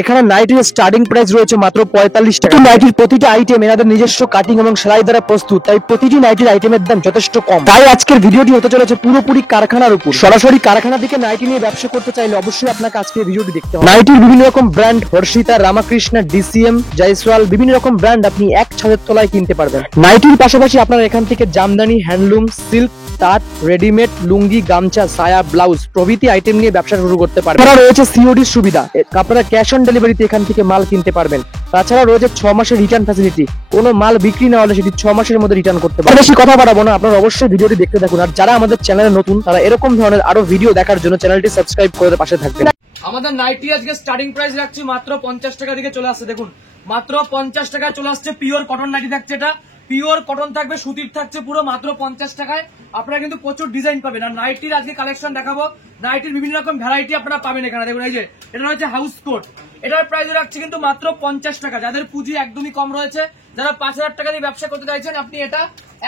এখানে নাইটির starting price রয়েছে মাত্র 45 টাকা। নাইটির প্রতিটা আইটেম এনাদের নিজস্ব কাটিং এবং সেলাই দ্বারা প্রস্তুত, তাই প্রতিটি নাইটির আইটেমের দাম যথেষ্ট কম। তাই আজকের ভিডিওটি হতে চলেছে পুরোপুরি কারখানার উপর। সরাসরি কারখানা থেকে নাইটি নিয়ে ব্যবসা করতে চাইলে অবশ্যই আপনাকে আজকের ভিডিওটি দেখতে হবে। নাইটির বিভিন্ন রকম ব্র্যান্ড হর্ষিতা, রামাকৃষ্ণা, ডিসিএম, জয়সওয়াল বিভিন্ন রকম ব্র্যান্ড আপনি এক ছাদের তলায় কিনতে পারবেন। নাইটির পাশাপাশি আপনারা এখান থেকে জামদানি, হ্যান্ডলুম, সিল্ক, তাঁত, রেডিমেড, লুঙ্গি, গামছা, সায়া, ব্লাউজ প্রভৃতি আইটেম নিয়ে ব্যবসা শুরু করতে পারবেন। এছাড়া রয়েছে সিওডির সুবিধা, আপনারা ক্যাশ অন ডেলিভারিতে এখান থেকে মাল কিনতে পারবেন। তাছাড়া রয়েছে 6 মাসের রিটার্ন ফ্যাসিলিটি, কোনো মাল বিক্রি না হলে সেটি 6 মাসের মধ্যে রিটার্ন করতে পারবেন। বেশি কথা বাড়াবো না, আপনারা অবশ্যই ভিডিওটি দেখতে থাকুন। আর যারা আমাদের চ্যানেলে নতুন তারা এরকম ধরনের আরো ভিডিও দেখার জন্য চ্যানেলটি সাবস্ক্রাইব করে পাশে থাকবেন। আমাদের নাইটি আজকে স্টার্টিং প্রাইস রাখছি মাত্র 50 টাকা থেকে চলে আসছে। দেখুন মাত্র 50 টাকায় চলে আসছে। পিওর কটন নাইটি থাকছে, এটা পিওর কটন থাকবে, সুতির থাকছে পুরো মাত্র 50 টাকায়। আপনারা কিন্তু প্রচুর ডিজাইন পাবেন। আর নাইটির আজকে কালেকশন দেখাবো, নাইটির বিভিন্ন রকম ভ্যারাইটি আপনারা পাবেন এখানে। দেখুন এই যে এটা হচ্ছে হাউস কোট, এটার প্রাইস রাখছি কিন্তু মাত্র 50 টাকা। যাদের পুঁজি একদমই কম রয়েছে, যারা 5000 টাকা দিয়ে ব্যবসা করতে চাইছেন, আপনি এটা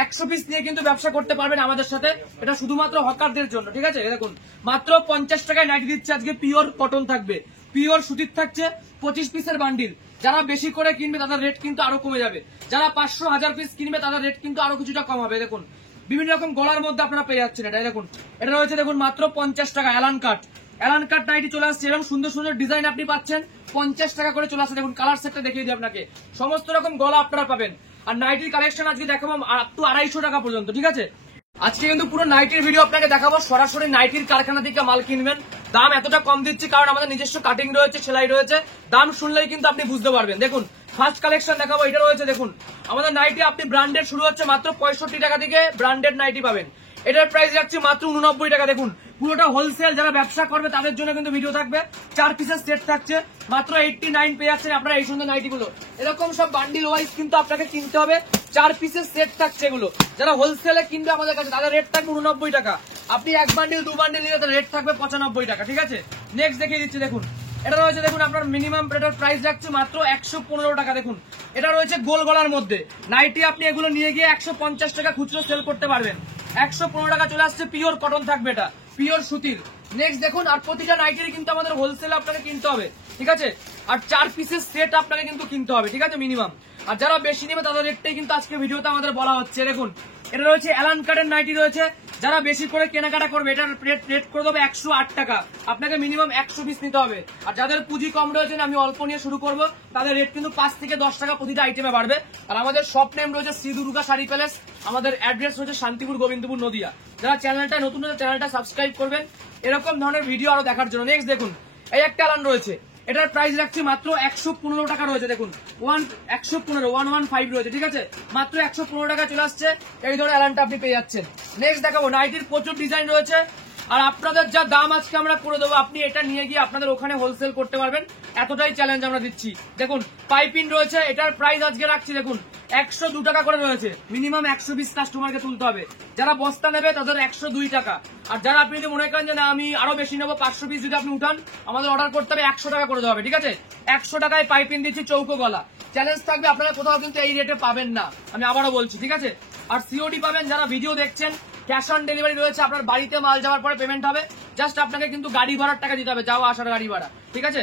100 পিস নিয়ে কিন্তু ব্যবসা করতে পারবেন আমাদের সাথে। এটা শুধুমাত্র হকারদের জন্য, ঠিক আছে। দেখুন মাত্র 50 টাকায় নাইটি দিচ্ছে আজকে। পিওর কটন থাকবে, পিওর সুতির থাকছে, 25 পিসের বান্ডিল। যারা বেশি করে কিনবে তাদের রেট কিন্তু আরো কমে যাবে। যারা 500-1000 পিস কিনবে তাদের রেট কিন্তু আরো কিছুটা কম হবে। দেখুন বিভিন্ন রকম গলার মধ্যে আপনারা পেয়ে যাচ্ছেন। এটা দেখুন, এটা রয়েছে দেখুন মাত্র 50 টাকা। অ্যালান কাট নাইটি চলে আসছে, এরকম সুন্দর সুন্দর ডিজাইন আপনি পাচ্ছেন 50 টাকা করে চলে আসছে। দেখুন কালার সেটটা দেখিয়ে দিই আপনাকে, সমস্ত রকম গলা আপনারা পাবেন। আর নাইটির কালেকশন আজকে দেখাবো আপ টু 250 টাকা পর্যন্ত, ঠিক আছে। আজকে কিন্তু পুরো নাইটির ভিডিও আপনাকে দেখাবো, সরাসরি নাইটির কারখানা থেকে মাল কিনবেন। দাম এতটা কম দিচ্ছি কারণ আমাদের নিজস্ব কাটিং রয়েছে, সেলাই রয়েছে। দাম শুনলেই কিন্তু আপনি বুঝতে পারবেন। দেখুন ফার্স্ট কালেকশন দেখাবো, এটা রয়েছে দেখুন আমাদের নাইটি। আপনি ব্র্যান্ডেড শুরু হচ্ছে মাত্র 65 টাকা থেকে ব্র্যান্ডেড নাইটি পাবেন। এটার প্রাইস রাখছি মাত্র 89 টাকা। দেখুন পুরোটা হোলসেল, যারা ব্যবসা করবে তাদের জন্য কিন্তু ভিডিও থাকবে। 4 পিসের সেট থাকছে মাত্র 89 পেয়ে যাচ্ছেন আপনারা এই সুন্দর নাইটি গুলো। এরকম সব বান্ডিল ওয়াইজ কিন্তু আপনাকে কিনতে হবে। 4 পিসের সেট থাকছে এগুলো। যারা হোলসেলে কিনবে আমাদের কাছে তাদের রেট থাকবে 89 টাকা। আপনি 1 বান্ডিল 2 বান্ডিল নিলে তার রেট থাকবে 95 টাকা, ঠিক আছে। নেক্সট দেখিয়ে দিচ্ছি দেখুন, এটা রয়েছে দেখুন আপনার মিনিমাম এটার প্রাইস রাখছে মাত্র 115 টাকা। দেখুন এটা রয়েছে গোল গলার মধ্যে নাইটি, আপনি এগুলো নিয়ে গিয়ে 150 টাকা খুচরো সেল করতে পারবেন। 115 টাকা চলে আসছে। পিওর কটন থাকবে, এটা পিওর সুতির। নেক্সট দেখুন, আর প্রতিটা নাইটির কিন্তু আমাদের হোলসেল আপনাকে কিনতে হবে, ঠিক আছে। আর 4 পিসের সেট আপনাকে কিন্তু কিনতে হবে, ঠিক আছে, মিনিমাম। আর যারা বেশি নেবে তাদের রেটটাই কিন্তু আজকে ভিডিওতে আমাদের বলা হচ্ছে। দেখুন এটা রয়েছে অ্যালান কাটের নাইটি রয়েছে। যারা বেশি করে কেনাকাটা করবে এটার রেট করে দেবে 108 টাকা। আপনাকে মিনিমাম 100 পিস নিতে হবে। আর যাদের পুঁজি কম রয়েছে, আমি অল্প নিয়ে শুরু করব, তাদের রেট কিন্তু 5 থেকে 10 টাকা প্রতিটা আইটেমে বাড়বে। আর আমাদের শপ নেম রয়েছে শ্রী দুর্গা শাড়ি প্যালেস। আমাদের অ্যাড্রেস রয়েছে শান্তিপুর, গোবিন্দপুর, নদিয়া। যারা চ্যানেলটা নতুন হচ্ছে চ্যানেলটা সাবস্ক্রাইব করবেন এরকম ধরনের ভিডিও আরো দেখার জন্য। নেক্সট দেখুন, এই একটা অ্যালান রয়েছে, এটার প্রাইস রাখছি মাত্র 115 টাকা রয়েছে। দেখুন 115 রয়েছে, ঠিক আছে। মাত্র 115 টাকা চলে আসছে। এই ধরনের অ্যালানটা আপনি পেয়ে যাচ্ছেন। নেক্সট দেখাবো, নাইটির প্রচুর ডিজাইন রয়েছে। আর আপনাদের যা দাম আজকে আমরা করে দেবো, আপনি এটা নিয়ে গিয়ে আপনাদের ওখানে হোলসেল করতে পারবেন, এতটাই চ্যালেঞ্জ আমরা দিচ্ছি। দেখুন পাইপিং রয়েছে, এটার প্রাইস আজকে রাখছি দেখুন 102 টাকা করে রয়েছে। মিনিমাম 100 পিস কাস্টমারকে তুলতে হবে। যারা বস্তা নেবে তাদের 102 টাকা। আর যারা আপনি যদি মনে করেন যে না আমি আরো বেশি নেবো, 500 পিস যদি আপনি উঠান, আমাদের অর্ডার করতে হবে 100 টাকা করে দেওয়া হবে, ঠিক আছে। 100 টাকায় পাইপিং দিচ্ছি চৌকো গলা। চ্যালেঞ্জ থাকবে, আপনারা কোথাও কিন্তু এই রেটে পাবেন না, আমি আবারও বলছি, ঠিক আছে। আর সিওডি পাবেন। যারা ভিডিও দেখছেন, ক্যাশ অন ডেলিভারি রয়েছে। আপনার বাড়িতে মাল যাওয়ার পরে পেমেন্ট হবে, জাস্ট আপনাকে কিন্তু গাড়ি ভাড়ার টাকা দিতে হবে, যাওয়া আসার গাড়ি ভাড়া, ঠিক আছে।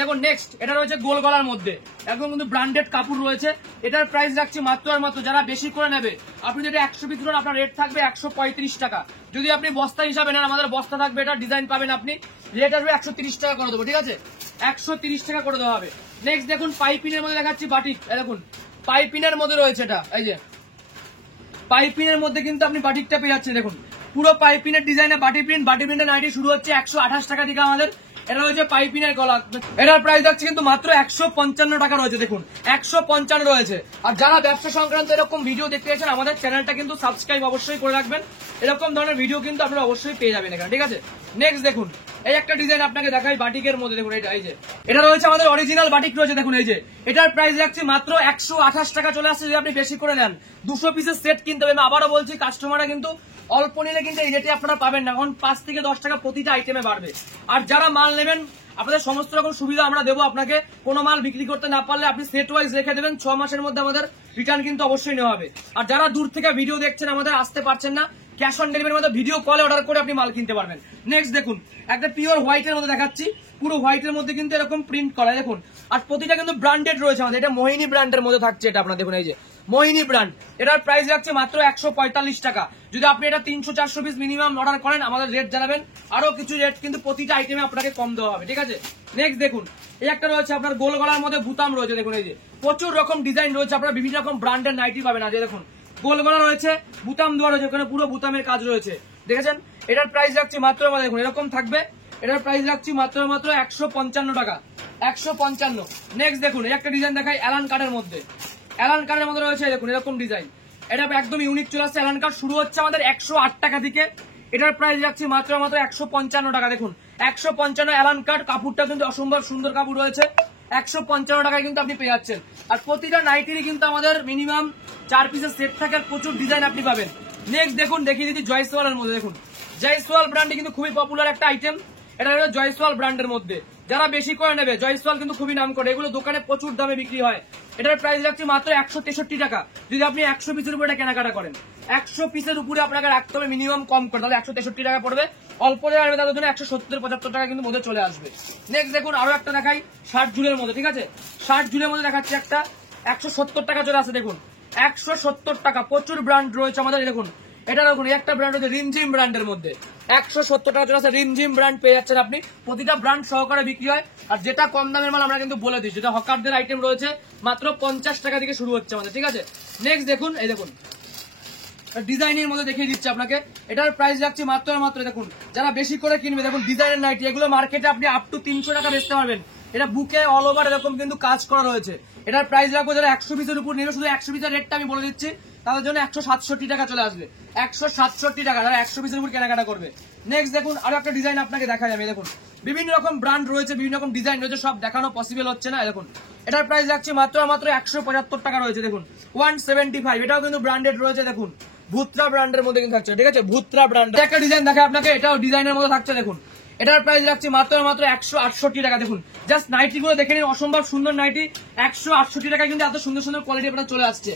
দেখুন নেক্সট, এটা রয়েছে গোল গলার মধ্যে, একদম কিন্তু ব্র্যান্ডেড কাপড় রয়েছে। এটার প্রাইস রাখছি মাত্র আর মাত্র, যারা বেশি করে নেবে, আপনি যদি 100 পিস নেন আপনার রেট থাকবে 135 টাকা। যদি আপনি বস্তা হিসাবে নেন, আমাদের বস্তা থাকবে, এটা ডিজাইন পাবেন আপনি, রেট আসবে 130 টাকা করে দেবো, ঠিক আছে। 130 টাকা করে দেওয়া হবে। নেক্সট দেখুন, পাইপিনের মধ্যে দেখাচ্ছি বাটিক। দেখুন পাইপিনের মধ্যে রয়েছে, এটা এই যে পাইপিনের মধ্যে কিন্তু আপনি বাটিকটা পেয়ে যাচ্ছেন। দেখুন পুরো পাইপিনের ডিজাইনে বাটি প্রিন্টের নাইটি শুরু হচ্ছে 128 টাকা থেকে আমাদের। এটা রয়েছে পাইপিনের গলা, এটার প্রাইস রাখছে কিন্তু মাত্র 155 টাকা রয়েছে। দেখুন 155 রয়েছে। আর যারা ব্যবসা সংক্রান্ত এরকম ভিডিও দেখতে চাইছেন, আমাদের চ্যানেলটা কিন্তু সাবস্ক্রাইব অবশ্যই করে রাখবেন। এরকম ধরনের ভিডিও কিন্তু আপনারা অবশ্যই পেয়ে যাবেন এখানে, ঠিক আছে। নেক্সট দেখুন, এই একটা ডিজাইন আপনাকে দেখাই বাটিকের মধ্যে। দেখুন এটা এই যে এটা রয়েছে আমাদের অরিজিনাল বাটিক রয়েছে। দেখুন এই যে এটার প্রাইস রাখছি মাত্র 128 টাকা চলে আসছে। যদি আপনি বেশি করে নেন 200 পিসের সেট কিনতে হবে। আমি আবারও বলছি, কাস্টমাররা কিন্তু অল্প নিলে কিন্তু এই রেটে আপনারা পাবেন না, এখন 5 থেকে 10 টাকা প্রতিটা আইটেমে বাড়বে। আর যারা মাল নেবেন, আপনাদের সমস্ত রকম সুবিধা আমরা দেবো। আপনাকে কোনো মাল বিক্রি করতে না পারলে আপনি সেট ওয়াইজ রেখে দেবেন, 6 মাসের মধ্যে আমাদের রিটার্ন কিন্তু অবশ্যই নেওয়া হবে। আর যারা দূর থেকে ভিডিও দেখছেন, আমাদের আসতে পারছেন না, ক্যাশ অন ডেলিভারির মধ্যে ভিডিও কলে অর্ডার করে আপনি মাল কিনতে পারবেন। নেক্সট দেখুন একটা পিওর হোয়াইটের মধ্যে দেখাচ্ছি, পুরো হোয়াইটের মধ্যে কিন্তু এরকম প্রিন্ট করা দেখুন, আর প্রতিটা কিন্তু ব্র্যান্ডেড রয়েছে আমাদের। এটা মোহিনী ব্র্যান্ডের মধ্যে থাকছে, এটা আপনার দেখুন এই যে মোহিনী ব্র্যান্ড, এটার প্রাইস রাখছে মাত্র 145 টাকা। যদি আপনি এটা 300-400 পিস মিনিমাম অর্ডার করেন আমাদের রেট জানাবেন, আরো কিছু রেট কিন্তু প্রতিটা আইটেমে আপনাকে কম দেওয়া হবে, ঠিক আছে। নেক্সট দেখুন এই একটা রয়েছে আপনার গোল গলার মধ্যে বুতাম রয়েছে, দেখুন এই যে প্রচুর রকম ডিজাইন রয়েছে, আপনারা বিভিন্ন রকম ব্র্যান্ডের নাইটি পাবেন। আজ দেখুন গোল গলা রয়েছে, বুতাম দেওয়া রয়েছে, ওখানে পুরো বুতামের কাজ রয়েছে, দেখেছেন। এটার প্রাইস রাখছি মাত্র, দেখুন এরকম থাকবে, এটার প্রাইস রাখছি মাত্র 155 টাকা, 155। নেক্সট দেখুন এই একটা ডিজাইন দেখাই অ্যালান কার্ডের মধ্যে, অ্যালান কার্ডের মধ্যে রয়েছে দেখুন এরকম ডিজাইন, এটা একদম ইউনিক চলে আসছে। অ্যালান কার্ড শুরু হচ্ছে আমাদের 108 টাকা থেকে, এটার প্রাইস রাখছি মাত্র 155 টাকা। দেখুন 155 অ্যালান কার্ড, কাপড়টা কিন্তু অসম্ভব সুন্দর কাপড় রয়েছে, 155 টাকায় কিন্তু আপনি পেয়ে যাচ্ছেন। আর প্রতিটা নাইটিরই কিন্তু আমাদের মিনিমাম 4 পিসের সেট থাকে, আর প্রচুর ডিজাইন আপনি পাবেন। নেক্সট দেখুন দেখিয়ে দিচ্ছি জয়সওয়ালের মধ্যে, দেখুন জয়সওয়াল ব্র্যান্ডে কিন্তু খুবই পপুলার একটা আইটেম, এটা হলো জয়সওয়াল ব্র্যান্ডের মধ্যে। যারা বেশি করে নেবে জয়সওয়াল কিন্তু খুবই নাম করে, এগুলো দোকানে প্রচুর দামে বিক্রি হয়। এটার প্রাইস রাখছি মাত্র 163 টাকা। যদি আপনি 100 পিসের উপরে কেনাকাটা করেন, 100 পিসের উপরে আপনাকে রাখতে হবে মিনিমাম কম করে, তাহলে 163 টাকা পড়বে। অল্প যারা আসবে তাদের জন্য 170-75 টাকা কিন্তু মধ্যে চলে আসবে। নেক্সট দেখুন আরো একটা দেখাই শার্ট ঝুলের মধ্যে, ঠিক আছে, শার্ট ঝুলের মধ্যে দেখাচ্ছি একটা 170 টাকা চলে আসে, দেখুন 170 টাকা। প্রচুর ব্র্যান্ড রয়েছে আমাদের, দেখুন এটা দেখুন একটা ব্র্যান্ড হচ্ছে রিমঝিম ব্র্যান্ডের মধ্যে 170 টাকা চলে আসে, রিমঝিম ব্র্যান্ড পেয়ে যাচ্ছেন আপনি, প্রতিটা ব্র্যান্ড সহকারে বিক্রি হয়। আর যেটা কম দামের মাল আমরা কিন্তু বলে দিই, যেটা হকারদের আইটেম রয়েছে মাত্র 50 টাকা থেকে শুরু হচ্ছে আমাদের, ঠিক আছে। নেক্সট দেখুন এই দেখুন ডিজাইনের মধ্যে দেখিয়ে দিচ্ছি আপনাকে, এটার প্রাইস রাখছি মাত্র দেখুন যারা বেশি করে কিনবে, দেখুন ডিজাইনের নাইটি, এগুলো মার্কেটে আপনি আপ টু 300 টাকা বেচতে পারবেন। এটা বুকে অল ওভার এরকম কিন্তু কাজ করা রয়েছে। এটার প্রাইস রাখবো যারা 100 পিসের উপর নেবে, শুধু 100 পিসের রেটটা আমি বলে দিচ্ছি, তাদের জন্য 167 টাকা চলে আসবে, 167 টাকা যারা 100 পিসের উপর কেনাকাটা করবে। নেক্সট দেখুন আরো একটা ডিজাইন আপনাকে দেখা যাবে, দেখুন বিভিন্ন রকম ব্র্যান্ড রয়েছে, বিভিন্ন রকম ডিজাইন রয়েছে, সব দেখানো পসিবল হচ্ছে না। দেখুন এটার প্রাইস রাখছি মাত্র 175 টাকা রয়েছে, দেখুন 175, এটাও কিন্তু ব্র্যান্ডেড রয়েছে, দেখুন ভুত্রা ব্র্যান্ডের মধ্যে কিন্তু থাকছে, ঠিক আছে, ভুত্রা ব্র্যান্ড। একটা ডিজাইন দেখা আপনাকে, এটাও ডিজাইনের মধ্যে থাকছে, দেখুন এটার প্রাইস রাখছি মাত্র 168 টাকা। দেখুন জাস্ট নাইটি গুলো দেখে নিন, অসম্ভব সুন্দর নাইটি, 168 টাকা কিন্তু এত সুন্দর সুন্দর কোয়ালিটি আপনার চলে আসছে।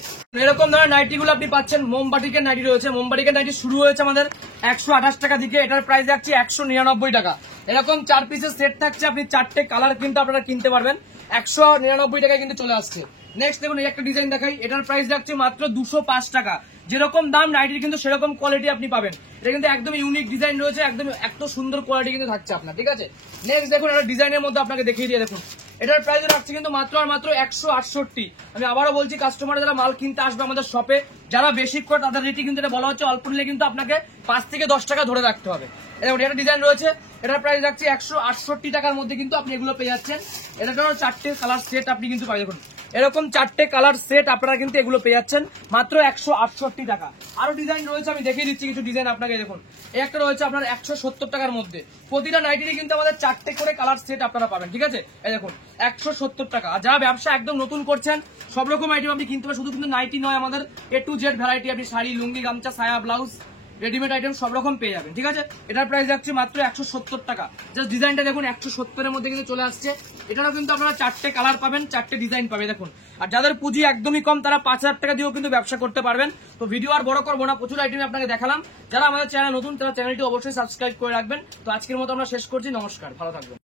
এরকম ধরনের নাইটি গুলো আপনি পাচ্ছেন। মোমবাটিকের নাইটি রয়েছে, মোমবাটিকের নাইটি শুরু হয়েছে আমাদের 128 টাকা দিকে, এটার প্রাইস রাখছি 199 টাকা। এরকম 4 পিসের সেট থাকছে, আপনি 4টে কালার কিন্তু আপনারা কিনতে পারবেন, 199 টাকায় কিন্তু চলে আসছে। নেক্সট দেখুন এই একটা ডিজাইন দেখাই, এটার প্রাইস রাখছি মাত্র 205 টাকা। যেরকম দাম নাইটির কিন্তু সেরকম কোয়ালিটি আপনি পাবেন। এটা কিন্তু একদম ইউনিক ডিজাইন রয়েছে, একদম এত সুন্দর কোয়ালিটি কিন্তু থাকছে আপনার, ঠিক আছে। নেক্সট দেখুন একটা ডিজাইনের মধ্যে আপনাকে দেখিয়ে দিয়ে, দেখুন এটার প্রাইস রাখছি কিন্তু মাত্র 168। আমি আবারও বলছি কাস্টমার যারা মাল কিনতে আসবে আমাদের শপে, যারা বেশি করে তাদের রেটই কিন্তু এটা বলা হচ্ছে, অল্প নিলে কিন্তু আপনাকে 5 থেকে 10 টাকা ধরে রাখতে হবে। দেখুন এটা ডিজাইন রয়েছে, এটার প্রাইস রাখছি 168 টাকার মধ্যে কিন্তু আপনি এগুলো পেয়ে যাচ্ছেন। এটারও 4টে কালার সেট আপনি কিন্তু পাবেন, দেখুন এরকম 4টে কালার সেট আপনারা কিন্তু এগুলো পেয়ে যাচ্ছেন মাত্র 168 টাকা। আরো ডিজাইন রয়েছে, আমি দেখিয়ে দিচ্ছি কিছু ডিজাইন আপনাকে, দেখুন এই একটা রয়েছে আপনার 170 টাকার মধ্যে, প্রতিটা নাইটিরই কিন্তু আমাদের 4টে করে কালার সেট আপনারা পাবেন, ঠিক আছে। এই দেখুন 170 টাকা। আর যারা ব্যবসা একদম নতুন করছেন সব রকম আইটেম আপনি কিনতে পারেন, শুধু কিন্তু নাইটি নয়, আমাদের A to Z ভ্যারাইটি, আপনি শাড়ি, লুঙ্গি, গামছা, সায়া, ব্লাউজ, রেডিমেড আইটেম সব রকম পেয়ে যাবেন, ঠিক আছে। এটার প্রাইস রাখছি মাত্র 170 টাকা। জাস্ট ডিজাইনটা দেখুন 170-এর মধ্যে কিন্তু চলে আসছে। এটারও কিন্তু আপনারা 4টে কালার পাবেন, 4টে ডিজাইন পাবে, দেখুন। আর যাদের পুঁজি একদমই কম তারা 5000 টাকা দিয়েও কিন্তু ব্যবসা করতে পারবেন। তো ভিডিও আর বড় করবো না, প্রচুর আইটেম আপনাকে দেখালাম। যারা আমাদের চ্যানেল নতুন তারা চ্যানেলটি অবশ্যই সাবস্ক্রাইব করে রাখবেন। তো আজকের মতো আমরা শেষ করছি, নমস্কার, ভালো থাকবেন।